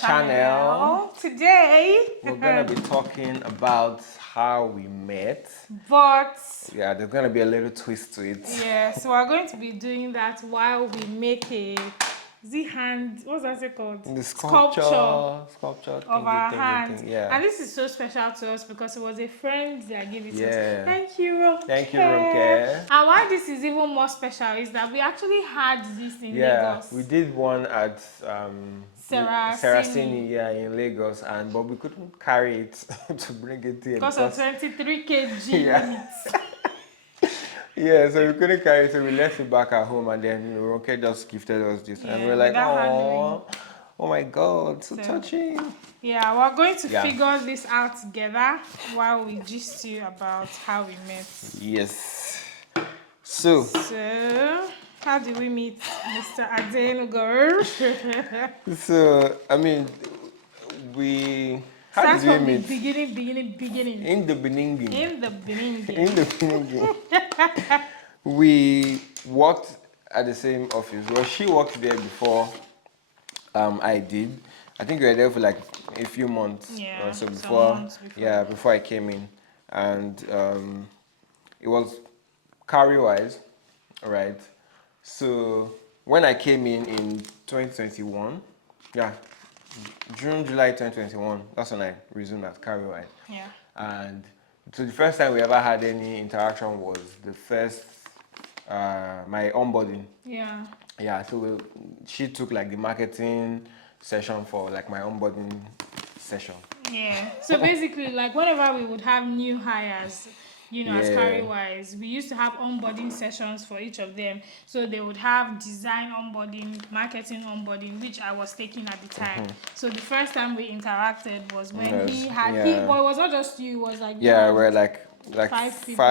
channel. Today, We're gonna be talking about how we met. but Yeah, there's gonna be a little twist to it. yeah, so we're going to be doing that while we make a hand. What's that called? The Sculpture sculpture of our hands. Yeah. And this is so special to us because it was a friend that gave it to Yeah. us. Thank you, Ronke. Thank you, Ronke. And why this is even more special is that we actually had this in Lagos. We did one at Serasini, yeah, in Lagos, but we couldn't carry it to bring it here because of 23 kg Yeah. limits. Yeah, so we couldn't carry it, so we left it back at home, and then Ronke just gifted us this, and we were like, oh my God, so touching. Yeah, we're going to figure this out together while we gist you about how we met. Yes. So how did we meet, Mr. Adenugar? So, I mean, how did we meet? Beginning. In the beginning. In the beginning. In the beginning. We worked at the same office. Well, she worked there before I did. I think we were there for like a few months. Yeah, so before I came in. And it was career-wise, right? So when I came in 2021, June, July 2021, that's when I resumed as career-wise. Yeah. And so the first time we ever had any interaction was the first, my onboarding. Yeah. Yeah, so she took like the marketing session for like my onboarding session. Yeah. So basically, like whenever we would have new hires, as career-wise, we used to have onboarding sessions for each of them. So they would have design onboarding, marketing onboarding, which I was taking at the time. So the first time we interacted was when but it was not just you, it was like we're like 5 people.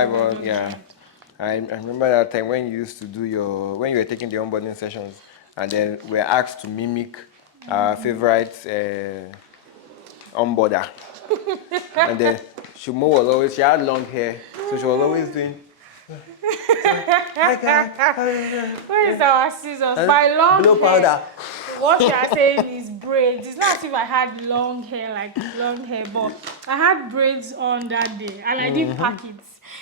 I remember that time when you used to do when you were taking the onboarding sessions, and then we were asked to mimic our favorite onboarder. And then she had long hair, so she was always doing. Hi guys. Where is our scissors? My long blow hair. Powder. What you are saying is braids. It's not as if I had long hair, but I had braids on that day, and I didn't pack it.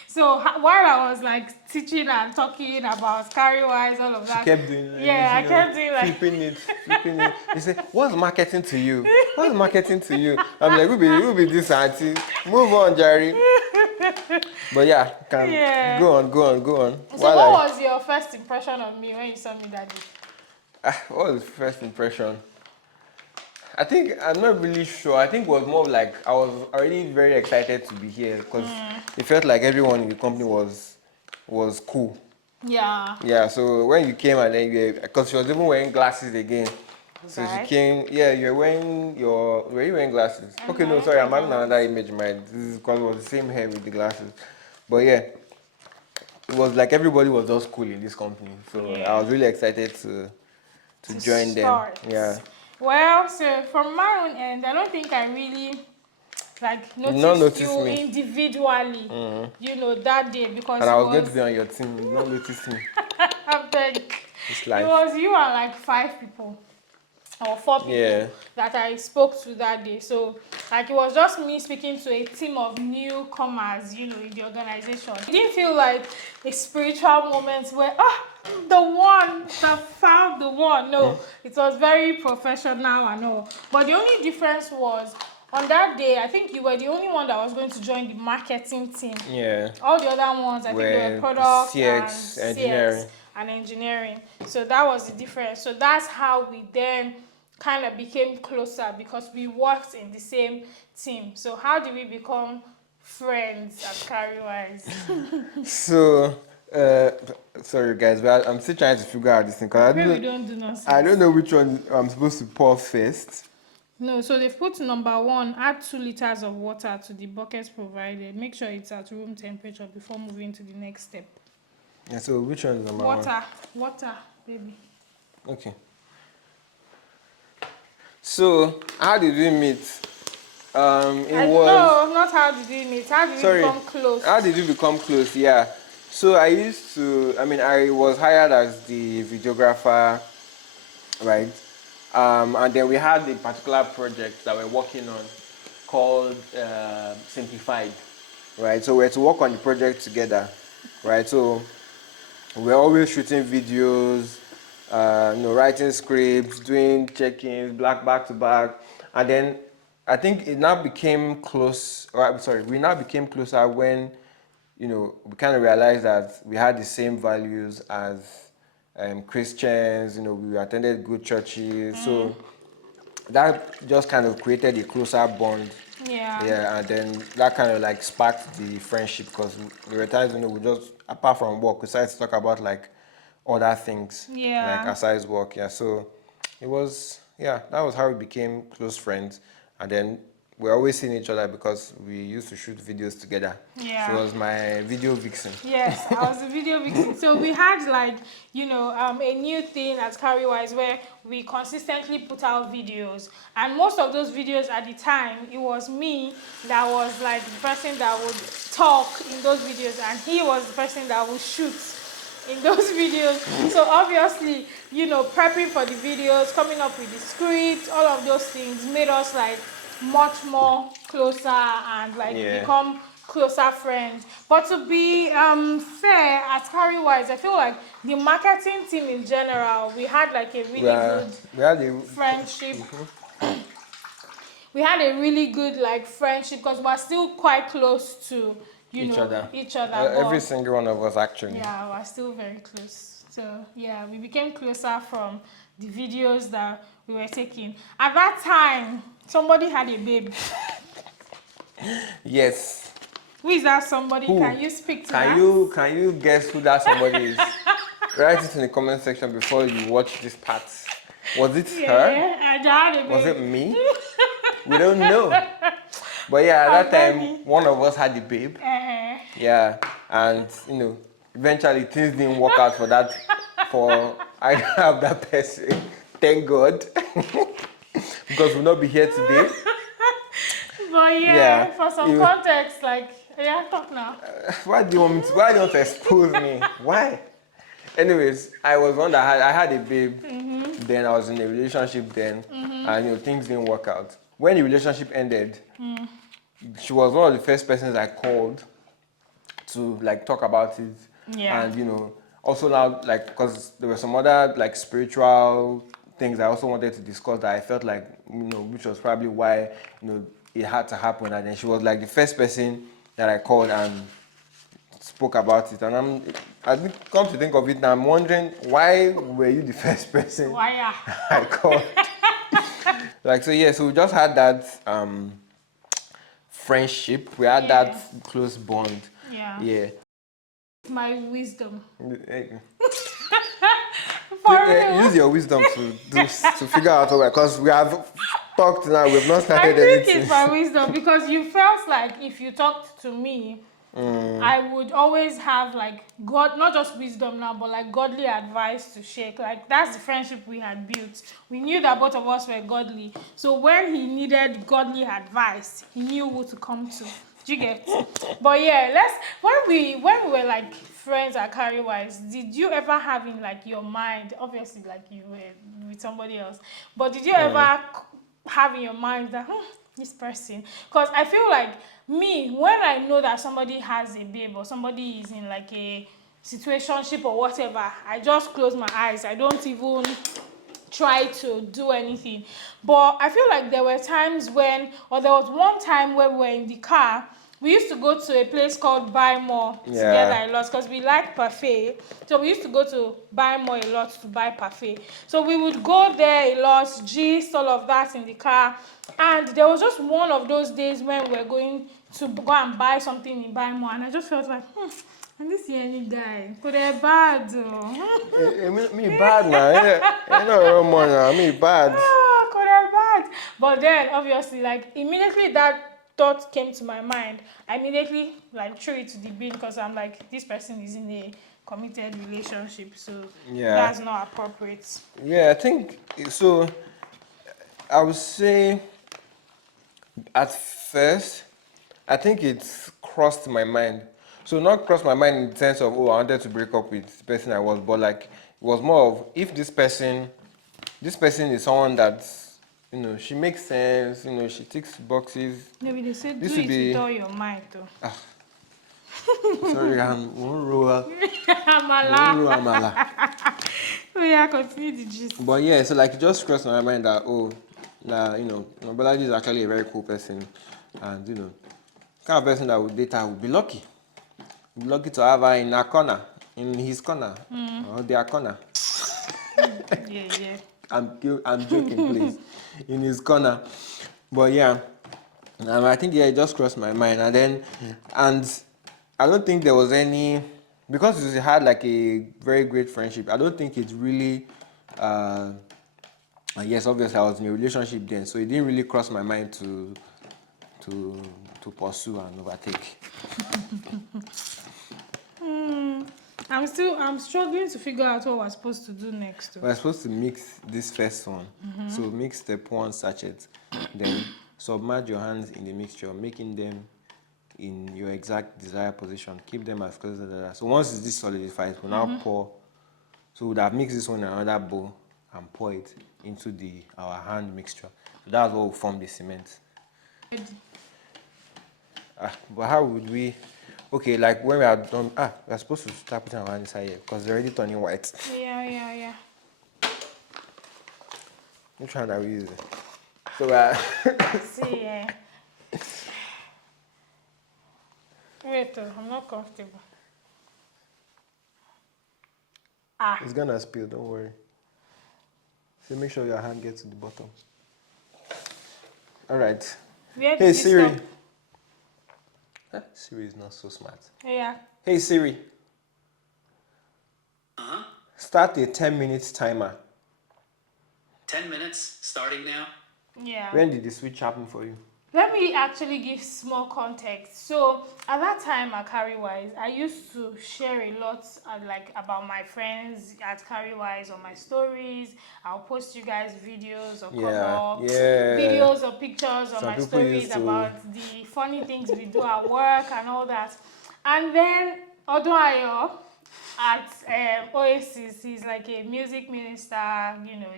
So while I was like teaching and talking about career-wise, all of that, she kept doing I kept doing like flipping it. He said, "What's marketing to you? What's marketing to you?" I'm like, "Who be this auntie? Move on, Jerry." But go on. So what was your first impression of me when you saw me that day? What was the first impression? I think I'm not really sure. I think it was more like I was already very excited to be here because it felt like everyone in the company was cool. Yeah. Yeah. So when you came and then because she was even wearing glasses again. So she came. Yeah, were you wearing glasses? Okay, no, sorry, I'm having another image in mind. This is because it was the same hair with the glasses. But yeah, it was like everybody was just cool in this company. So I was really excited to join them. Yeah. Well, so from my own end, I don't think I really noticed you individually, that day because and I was going to be on your team. You not notice me. I beg. It's like it was you and like 5 people or 4 people that I spoke to that day. So like it was just me speaking to a team of newcomers, in the organization. It didn't feel like a spiritual moment where found the one. No, it was very professional and all. But the only difference was on that day, I think you were the only one that was going to join the marketing team. Yeah. All the other ones, I think they were product CX, and engineering. So that was the difference. So that's how we then kind of became closer because we worked in the same team. So how did we become friends at career-wise? So, sorry guys, but I'm still trying to figure out this thing because I don't know which one I'm supposed to pour first. No, so they've put number 1, add 2 liters of water to the bucket provided. Make sure it's at room temperature before moving to the next step. Yeah, so which one is number 1? Water, baby. Okay. So, how did we meet? No, not how did we meet. How did we become close? How did we become close? Yeah. So I was hired as the videographer, right? And then we had a particular project that we're working on called Simplified, right? So we had to work on the project together, right? So we're always shooting videos, writing scripts, doing check-ins, back to back, and then I think it now became close. Or I'm sorry, we now became closer when, we kind of realized that we had the same values as Christians. We attended good churches, so that just kind of created a closer bond. Yeah. Yeah, and then that kind of like sparked the friendship because there were times, we just, apart from work, we started to talk about like other things, like Yeah. aside work. Yeah, so it was, yeah, that was how we became close friends. And then we're always seeing each other because we used to shoot videos together. She Yeah. was my video vixen. Yes, I was a video vixen. So we had like, a new thing at Carrywise where we consistently put out videos. And most of those videos at the time, it was me that was like the person that would talk in those videos, and he was the person that would shoot in those videos. So obviously, prepping for the videos, coming up with the script, all of those things made us like much more closer and like Yeah. become closer friends. But to be fair, at Carrywise, I feel like the marketing team in general, we had like a really good We had a friendship. We had a really good like friendship because we're still quite close to each other. each other. Every But single one of us actually. yeah, we're still very close. So yeah, we became closer from the videos that we were taking. At that time, somebody had a babe. Yes. Who is that somebody? Who? Can you speak to Can that? you guess who that somebody is? Write it in the comment section before you watch this part. Was it her? Yeah, I had a babe. Was it me? We don't know. But yeah, at that time, one of us had the babe. Yeah, and eventually things didn't work out for that, for either of that person. Thank God, because we'll not be here today. But Yeah, for some context, like, yeah, talk now. Why do you want me to? Why do you want to expose me? Why? Anyways, I had a babe. Then I was in a relationship then, and things didn't work out. When the relationship ended, she was one of the first persons I called to like talk about it. Yeah. And also now, like, because there were some other like spiritual things I also wanted to discuss that I felt like, which was probably why it had to happen. And then she was like the first person that I called and spoke about it. And I think, come to think of it now, I'm wondering, why were you the first person Why? I called? Like, so yeah, so we just had that friendship. We had that close bond. Yeah. My wisdom. Use your wisdom to figure out what, because we have talked now, we've not started anything. I think it's my wisdom because you felt like if you talked to me, I would always have like God, not just wisdom now, but like godly advice to share. Like that's the friendship we had built. We knew that both of us were godly. So when he needed godly advice, he knew who to come to. Do you get? But yeah, when we were like friends at Carrywise, did you ever have in like your mind, obviously like you were with somebody else, but did you ever have in your mind that this person? Because I feel like me, when I know that somebody has a babe or somebody is in like a situationship or whatever, I just close my eyes. I don't even try to do anything. But I feel like there were times there was one time where we were in the car. We used to go to a place called Buy More together a lot because we like parfait. So we used to go to Buy More a lot to buy parfait. So we would go there a lot, gist, all of that in the car. And there was just one of those days when we were going to go and buy something in Buy More. And I just felt like, I didn't see any guy. But they're bad. Me bad now. You know, Roman now. Me bad. They're bad. But then, obviously, like, immediately that thought came to my mind. I immediately, like, threw it to the bin because I'm like, this person is in a committed relationship. So that's not appropriate. Yeah, I think, so I would say at first, I think it's crossed my mind. So not crossed my mind in the sense of, I wanted to break up with the person I was, but like, it was more of, if this person this person is someone that, she makes sense, she ticks boxes. Maybe they say do This would it with be, all your might, though. sorry, I'm roll Amala. amala. Oh yeah, continue the gist. But yeah, so like it just crossed my mind that, Balaji is actually a very cool person, and kind of person that would date her would be lucky. Be lucky to have her in her corner, in his corner, or their corner. Yeah. I'm joking, please. In his corner. But yeah, I think it just crossed my mind, and I don't think there was any, because we had like a very great friendship. I don't think it really. And yes, obviously I was in a relationship then, so it didn't really cross my mind to pursue and overtake. I'm struggling to figure out what we're supposed to do next. We're supposed to mix this first one. So mix step 1 sachet, then submerge your hands in the mixture, making them in your exact desired position. Keep them as close as that. So once this solidifies, we'll now pour. So we'd have mixed this one in another bowl and pour it into our hand mixture. So that's what will form the cement. But how would we? Okay, like when we are done, we're supposed to start putting our hand inside here because they're already turning white. Yeah. Which hand are we using? So See, wait, I'm not comfortable. it's gonna spill, don't worry. So make sure your hand gets to the bottom. Alright. Hey Siri. Siri is not so smart. Yeah. Hey Siri. Start a 10 minutes timer. 10 minutes, starting now. Yeah. When did the switch happen for you? Let me actually give small context. So at that time at Carrywise, I used to share a lot about my friends at Carrywise on my stories. I'll post you guys videos or videos or pictures on my stories about the funny things we do at work and all that. And then Odunayo at Oasis, he's like a music minister, a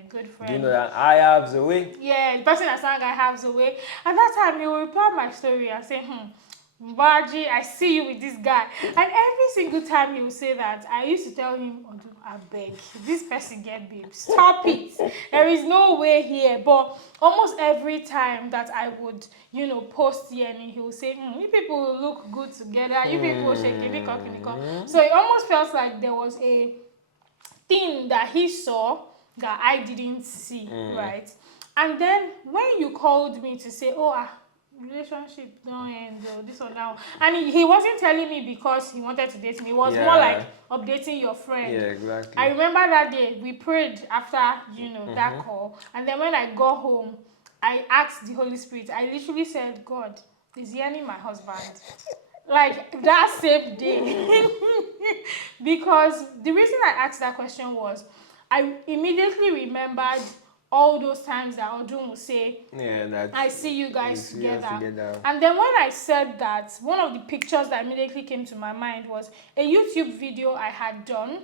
good friend. Do you know that I have the way? Yeah, the person that sang I have the way. At that time, he will reply my story and say, Baji, I see you with this guy. And every single time he will say that, I used to tell him, Odu, I beg, this person get babe. Stop it. There is no way here. But almost every time that I would, post here, and he will say, you people look good together. You people shaking. So it almost felt like there was a thing that he saw that I didn't see, right? And then when you called me to say, relationship don't end, or this or that, and he wasn't telling me because he wanted to date me. It was more like updating your friend. Yeah, exactly. I remember that day we prayed after that call, and then when I got home, I asked the Holy Spirit. I literally said, God, is he any my husband? Like that same day. Because the reason I asked that question was I immediately remembered all those times that Odun would say, I see you guys together. And then when I said that, one of the pictures that immediately came to my mind was a YouTube video I had done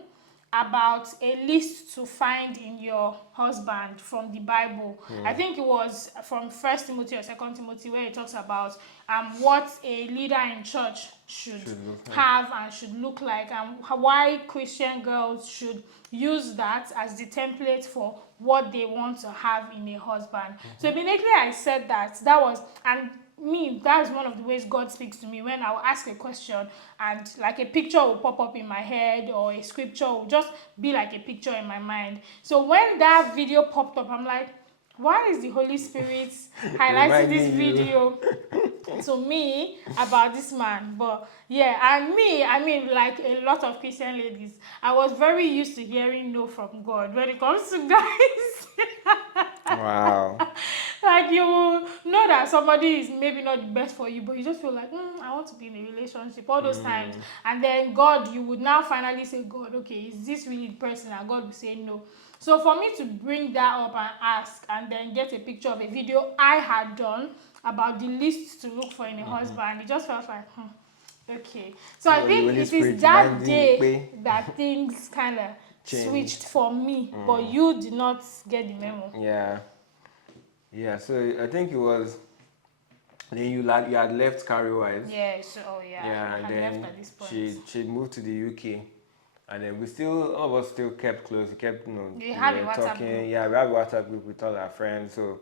about a list to find in your husband from the Bible. I think it was from 1 Timothy or 2 Timothy, where it talks about what a leader in church should have and should look like, and why Christian girls should use that as the template for what they want to have in a husband. So immediately I said that was, and that's one of the ways God speaks to me, when I'll ask a question and like a picture will pop up in my head, or a scripture will just be like a picture in my mind. So when that video popped up, I'm like, why is the Holy Spirit highlighting this video to me about this man? But yeah, and me, I mean, like a lot of Christian ladies, I was very used to hearing no from God when it comes to guys. Wow. Like you will know that somebody is maybe not the best for you, but you just feel like, I want to be in a relationship all those times. And then God, you would now finally say, God, okay, is this really the person? And God will say no. So for me to bring that up and ask, and then get a picture of a video I had done about the list to look for in a husband, it just felt like, okay. So I think it is that day that things kind of switched for me, but you did not get the memo. Yeah. So I think it was. Then you had left Carrywise. Yeah. So I And had then left at this point. she moved to the UK, and then all of us still kept close. We kept You had a were WhatsApp talking. group. Yeah, we had a WhatsApp group with all our friends. So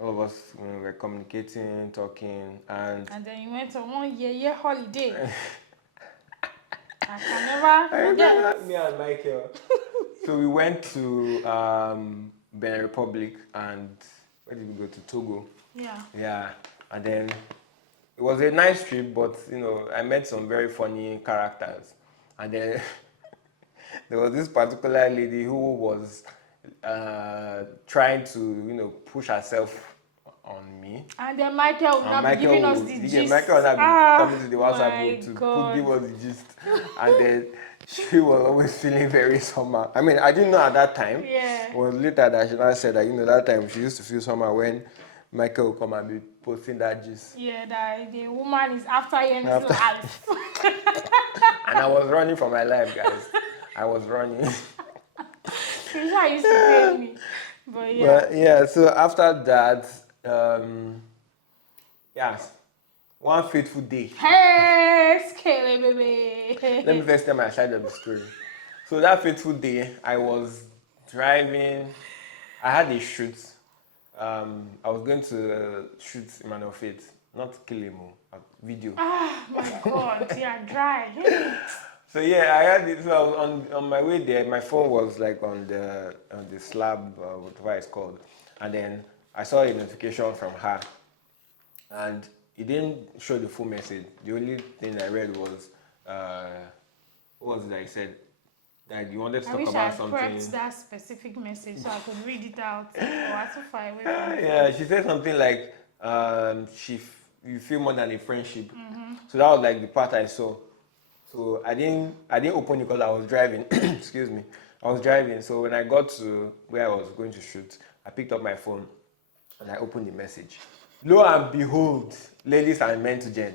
all of us were communicating, talking, and then you went on 1 year holiday. I can never forget. me and Michael. So we went to Benin Republic, and where did we go to? Togo. Yeah, and then it was a nice trip, but I met some very funny characters, and then there was this particular lady who was trying to push herself on me. And then Michael would not be giving us the gist. Michael would not be coming to the WhatsApp group to give us the gist, and then she was always feeling very somehow. I mean, I didn't know at that time. Yeah. It was later that she now said that that time she used to feel somehow when Michael would come and be posting that gist. Yeah, that the woman is after Yen's life. And I was running for my life, guys. I was running. Krisha used to pay me. But yeah. But yeah, so after that, one fateful day. Hey, scary baby. Let me first tell my side of the story. So that fateful day, I was driving. I had a shoot. I was going to shoot Emmanuel Faith, not kill him, a video. Ah, my God, yeah, dry. So yeah, I had it. So I was on my way there. My phone was like on the slab, whatever it's called, and then I saw a notification from her, and it didn't show the full message. The only thing I read was, what was it I said? That you wanted to talk about something. I wish I prepped that specific message so I could read it out. Or I too far away from it. Yeah, she said something like, you feel more than a friendship. So that was like the part I saw. So I didn't open it because I was driving. Excuse me. I was driving. So when I got to where I was going to shoot, I picked up my phone and I opened the message. Lo and behold, ladies and men to Jen.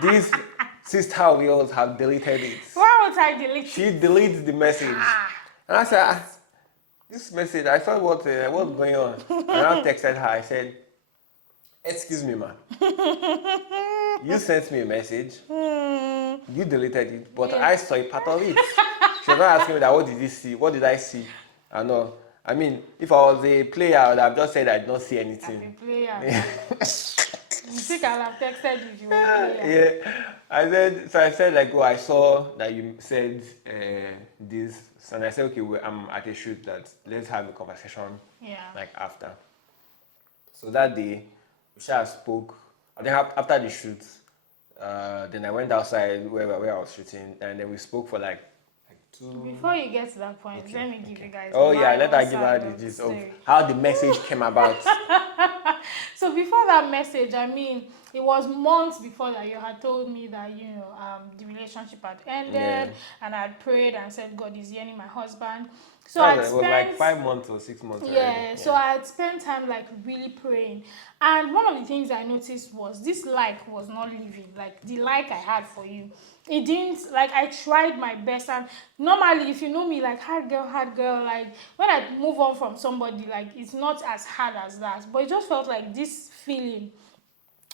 This sister of yours have deleted it. Why would I delete it? She deleted the message. And I said, this message, I thought what's going on. And I texted her, I said, excuse me, ma. You sent me a message. You deleted it, but I saw a part of it. She was not asking me that, what did you see? What did I see? I know. I mean, if I was a player, I would have just said I did not see anything. I'm a player. You think I'll have texted you if you were a player? Yeah. I said like, I saw that you said this. And I said, okay, I'm at a shoot that let's have a conversation like after. So that day, we spoke. I think after the shoot, then I went outside where I was shooting, and then we spoke for like 2. Before you get to that point, let me give you guys. Oh yeah, let her give her the gist of how the message came about. So before that message, I mean, it was months before that you had told me that the relationship had ended, and I had prayed and said, God is hearing my husband. So it was like 5 months or 6 months. Yeah, so I had spent time like really praying, and one of the things I noticed was this like was not living. Like the like I had for you, it didn't. Like I tried my best, and normally if you know me, like hard girl, like when I move on from somebody, like it's not as hard as that, but it just felt like this feeling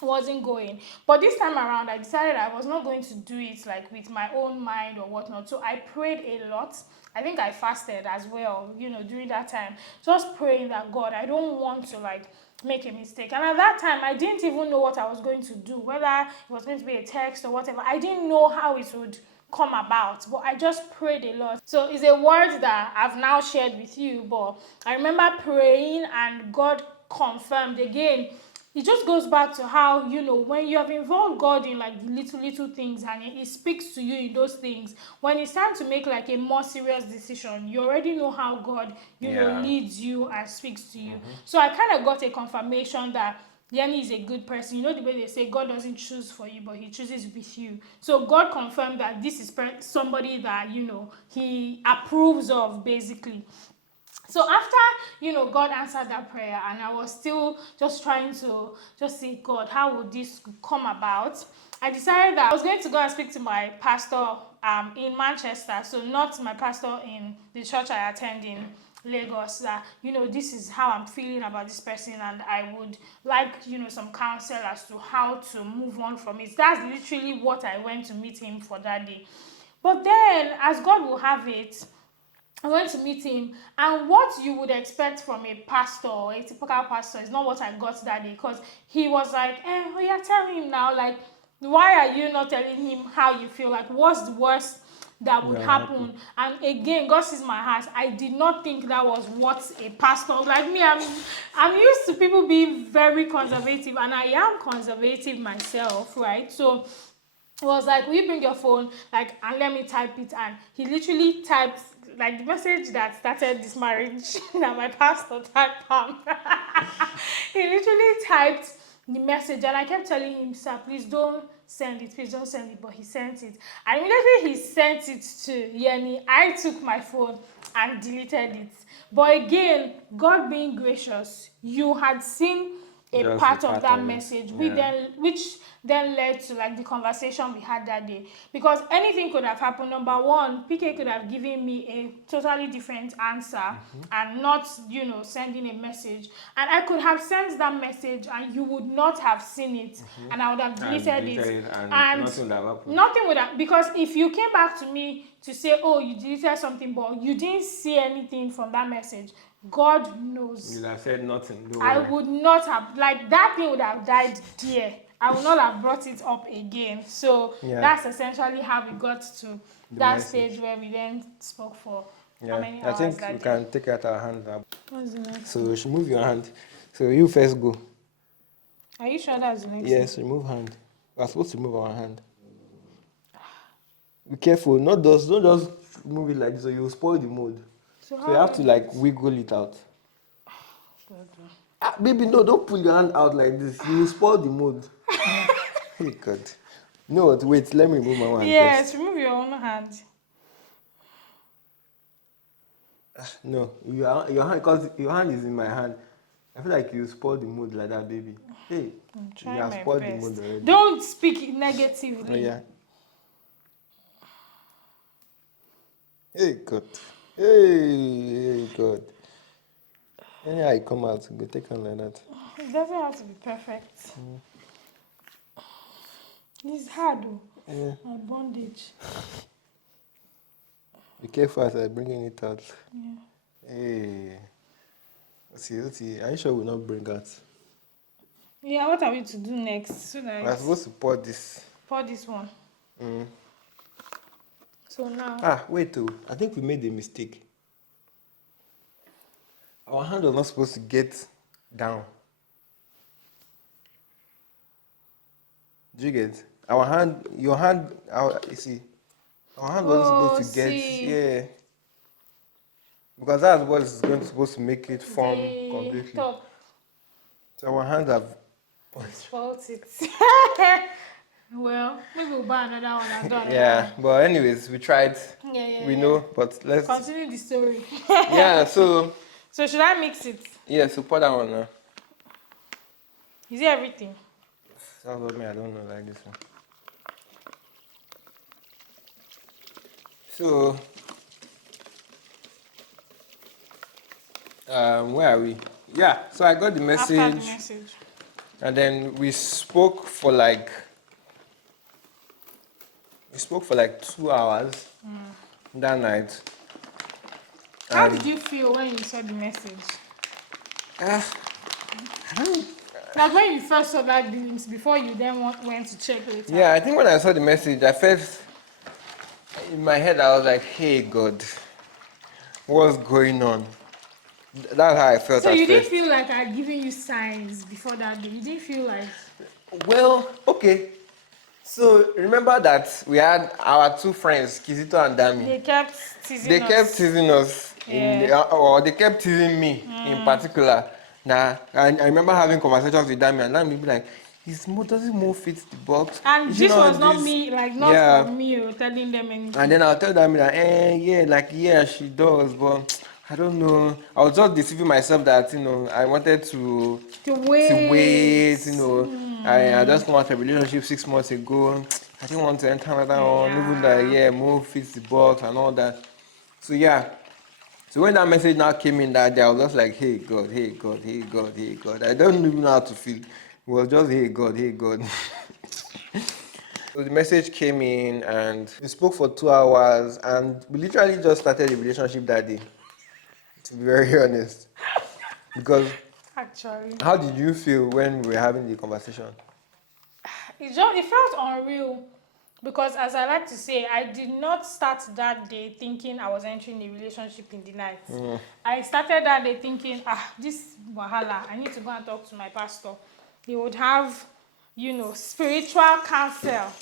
wasn't going. But this time around, I decided I was not going to do it like with my own mind or whatnot. So I prayed a lot. I think I fasted as well, during that time. Just praying that, God, I don't want to like make a mistake. And at that time, I didn't even know what I was going to do, whether it was going to be a text or whatever. I didn't know how it would come about, but I just prayed a lot. So it's a word that I've now shared with you, but I remember praying and God confirmed again. It just goes back to how, when you have involved God in like the little things and he speaks to you in those things, when it's time to make like a more serious decision, you already know how God, leads you and speaks to you. So I kind of got a confirmation that Yanni is a good person. You know the way they say God doesn't choose for you, but he chooses with you. So God confirmed that this is somebody that, he approves of, basically. So after, God answered that prayer, and I was still just trying to just say, God, how would this come about? I decided that I was going to go and speak to my pastor in Manchester, so not my pastor in the church I attend in Lagos, that, this is how I'm feeling about this person, and I would like, some counsel as to how to move on from it. That's literally what I went to meet him for that day. But then, as God will have it, I went to meet him, and what you would expect from a pastor, a typical pastor, is not what I got that day. Because he was like, oh yeah, tell him now, like, why are you not telling him how you feel? Like, what's the worst that would happen? And again, God sees my heart. I did not think that was what a pastor, like me, I'm used to people being very conservative, and I am conservative myself, right? So it was like, will you bring your phone, like, and let me type it? And he literally typed, like, the message that started this marriage that my pastor typed on. He literally typed the message, and I kept telling him, sir, please don't send it, please don't send it. But he sent it, and immediately he sent it to Yeni. I took my phone and deleted it. But again, God being gracious, you had seen a Just a part of part that of it. message, Yeah. which then led to, like, the conversation we had that day. Because anything could have happened. Number one, PK could have given me a totally different answer, and not, sending a message. And I could have sent that message, and you would not have seen it, and I would have And deleted deleted it. it, and And nothing would have happened. nothing would have, because if you came back to me to say, oh, you deleted something, but you didn't see anything from that message, God knows. You'd have said nothing. Don't I worry. would not have, like, that thing would have died there. I would not have brought it up again. So Yeah. that's essentially how we got to The that message. stage where we then spoke for how Yeah. many I hours think that we day. can take out our hands now. What's the next So one? move your hand. So you first go. Are you sure that's the next Yes, remove hand. We're supposed to move our hand. Be careful. Don't just move it like this, or you'll spoil the mood. one? So So you how have do to I like do wiggle it out. it? Ah, baby, no, don't pull your hand out like this. You will spoil the mood. Hey God. No, wait, let me remove my one Yes, first. remove your own hand. No, your hand, because your hand is in my hand. I feel like you spoil the mood like that, baby. Hey, I'm you trying have my spoiled the mood best. already. Don't speak Oh negatively. yeah. Hey God. Hey God. Anyhow I come out, go take on like that. It doesn't have to be perfect. It's hard though. Yeah. My bondage. Be careful as I bringing it out. Yeah. Hey. Let's see. Are you sure we'll not bring out? Yeah, what are we to do next? So that We're supposed to pour this. pour this one. Mm. So now. Ah, wait, oh. I think we made a mistake. Our hand was not supposed to get down. Do you get? Our hand, your hand, you see, our hand wasn't supposed to get, yeah. Because that's what is supposed to make it form completely. Top. So our hands have. Spoiled it. Well, maybe we'll buy another one and do another Yeah, one. but anyways, we tried. Yeah. We know, but let's. Continue the story. Yeah, so. So should I mix it? Yeah, so pour that one now. Is it everything? Sounds what me, I don't know like this one. So, where are we? Yeah, so I got the message, After the message. and then we spoke for like 2 hours that night. How did you feel when you saw the message? I don't. Like when you first saw that glimpse before you then went to check later. Yeah, I think when I saw the message, I felt in my head, I was like, "Hey God, what's going on?" That's how I felt So at you didn't first. feel like I had given you signs before that day? You didn't feel like... Well, okay. So remember that we had our two friends, Kizito and Dami. They kept teasing They us. kept teasing us, or they kept teasing me in particular. Now, I remember having conversations with Dami, and Dami would be like, does it more fit the box? And Is it this was not this?" me, like not Yeah. from me telling them anything. And then I'll tell Dami that, yeah, like, yeah, she does, but I don't know. I was just deceiving myself that I wanted to wait. wait. I just come out of a relationship 6 months ago. I didn't want to enter another one, even that move fits the box and all that. So yeah. So when that message now came in that day, I was just like, hey God, hey God, hey God, hey God. I don't even know how to feel. It was just hey God, hey God. So the message came in and we spoke for 2 hours and we literally just started a relationship that day. To be very honest. Because Actually, how did you feel when we were having the conversation? it felt unreal because, as I like to say, I did not start that day thinking I was entering a relationship in the night. I started that day thinking, this wahala, I need to go and talk to my pastor. He would have, spiritual counsel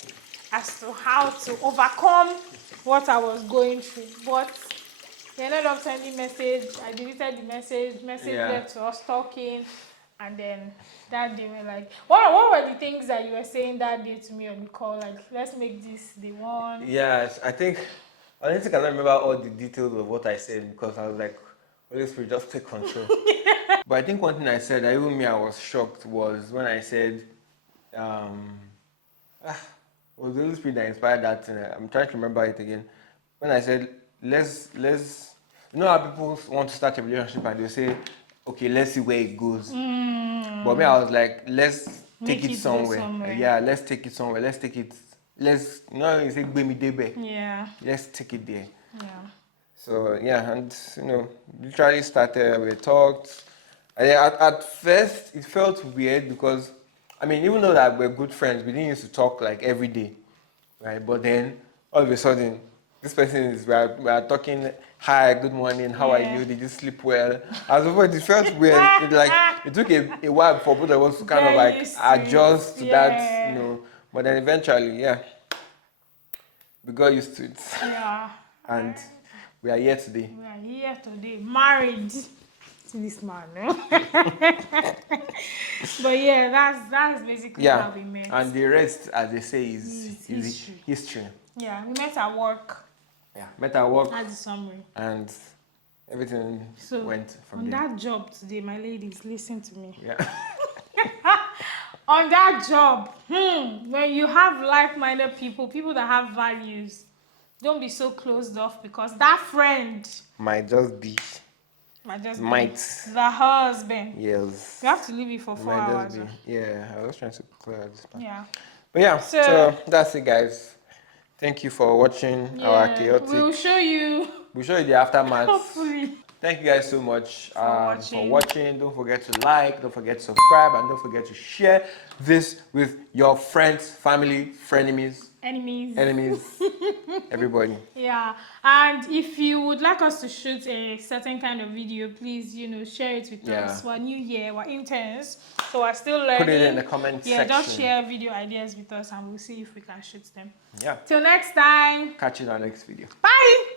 as to how to overcome what I was going through. But he ended up sending message. I deleted the message. Message led to us talking, and then that day we're like, what were the things that you were saying that day to me on the call? Like, let's make this the one. Yes, I think honestly I cannot remember all the details of what I said because I was like, Holy Spirit, just take control. But I think one thing I said, that even me, I was shocked, was when I said, was the Holy Spirit that inspired that thing. I'm trying to remember it again. When I said, let's, how people want to start a relationship and they say, okay, let's see where it goes. But me, I was like, let's take it somewhere. Yeah, let's take it somewhere. Let's take it. You say, "Gbemi debe." Yeah. Let's take it there. Yeah. So yeah, and literally started. We talked. And at first, it felt weird because, I mean, even though that we're good friends, we didn't used to talk like every day, right? But then all of a sudden, this person we are talking. Hi, good morning. How are you? Did you sleep well? As of it felt weird. It took a while for both of us to kind of like adjust to that, But then eventually, yeah, we got used to it. Yeah. And we are here today. We are here today, married to this man. But yeah, that's basically how we met. And the rest, as they say, is history. Yeah, we met at work. Yeah, met at work. That's the summary. And everything went from there. On that job today, my ladies, listen to me. Yeah. On that job, when you have like-minded people that have values, don't be so closed off because that friend might just be the husband. Yes. You have to leave it for 4 hours. Yeah, I was trying to clear this part. Yeah. But yeah, so that's it, guys. Thank you for watching our chaotic. We'll show you the aftermath. Hopefully. Thank you guys so much for watching. Don't forget to like, don't forget to subscribe, and don't forget to share this with your friends, family, frenemies, enemies, everybody. Yeah, and if you would like us to shoot a certain kind of video, please, share it with us. We're new year, we're interns, so we're still learning. Put it in the comment section. Just share video ideas with us, and we'll see if we can shoot them. Yeah. Till next time. Catch you in our next video. Bye.